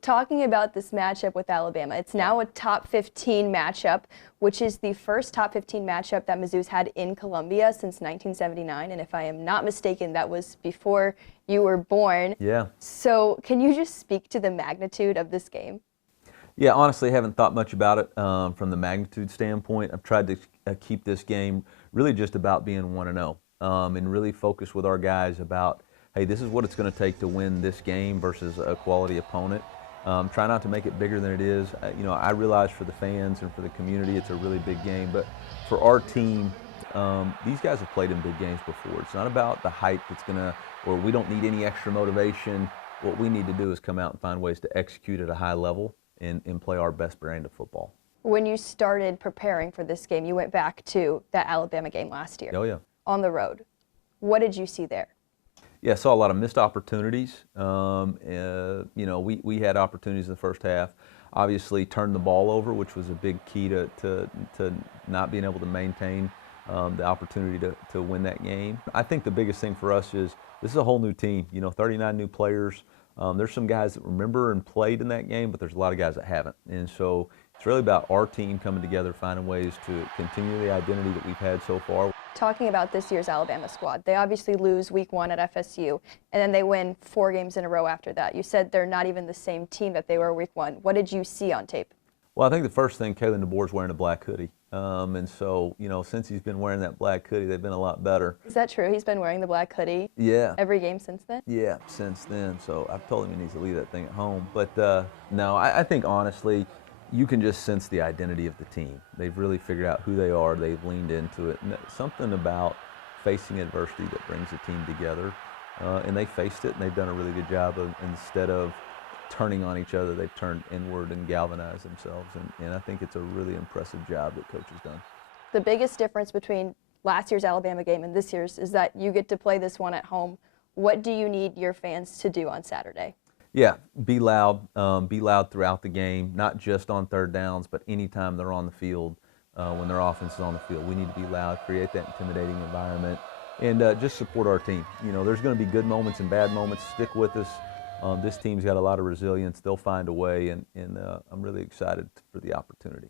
talking about this matchup with Alabama, it's now a top 15 matchup, which is the first top 15 matchup that Mizzou's had in Columbia since 1979. And if I am not mistaken, that was before you were born. Yeah. So can you just speak to the magnitude of this game? Yeah, honestly, I haven't thought much about it from the magnitude standpoint. I've tried to keep this game really just about being 1-0 and really focus with our guys about, hey, this is what it's going to take to win this game versus a quality opponent. Try not to make it bigger than it is. I realize for the fans and for the community it's a really big game, but for our team, these guys have played in big games before. It's not about the hype that's going to, or we don't need any extra motivation. What we need to do is come out and find ways to execute at a high level and play our best brand of football. When you started preparing for this game, you went back to that Alabama game last year. Oh, yeah. On the road. What did you see there? Yeah, I saw a lot of missed opportunities. We had opportunities in the first half. Obviously, turned the ball over, which was a big key to not being able to maintain the opportunity to win that game. I think the biggest thing for us is this is a whole new team. 39 new players. There's some guys that remember and played in that game, but there's a lot of guys that haven't. And so it's really about our team coming together, finding ways to continue the identity that we've had so far. Talking about this year's Alabama squad, they obviously lose week 1 at FSU, and then they win 4 games in a row after that. You said they're not even the same team that they were week 1. What did you see on tape? Well, I think the first thing, Kalen DeBoer's wearing a black hoodie. And so, since he's been wearing that black hoodie, they've been a lot better. Is that true? He's been wearing the black hoodie every game since then? Yeah, since then. So I've told him he needs to leave that thing at home. But no, I think honestly, you can just sense the identity of the team. They've really figured out who they are. They've leaned into it. And something about facing adversity that brings the team together. And they faced it, and they've done a really good job of, instead of turning on each other, they've turned inward and galvanized themselves. And I think it's a really impressive job that Coach has done. The biggest difference between last year's Alabama game and this year's is that you get to play this one at home. What do you need your fans to do on Saturday? Yeah, be loud throughout the game, not just on third downs, but anytime they're on the field, when their offense is on the field. We need to be loud, create that intimidating environment, and just support our team. There's going to be good moments and bad moments. Stick with us. This team's got a lot of resilience. They'll find a way, and I'm really excited for the opportunity.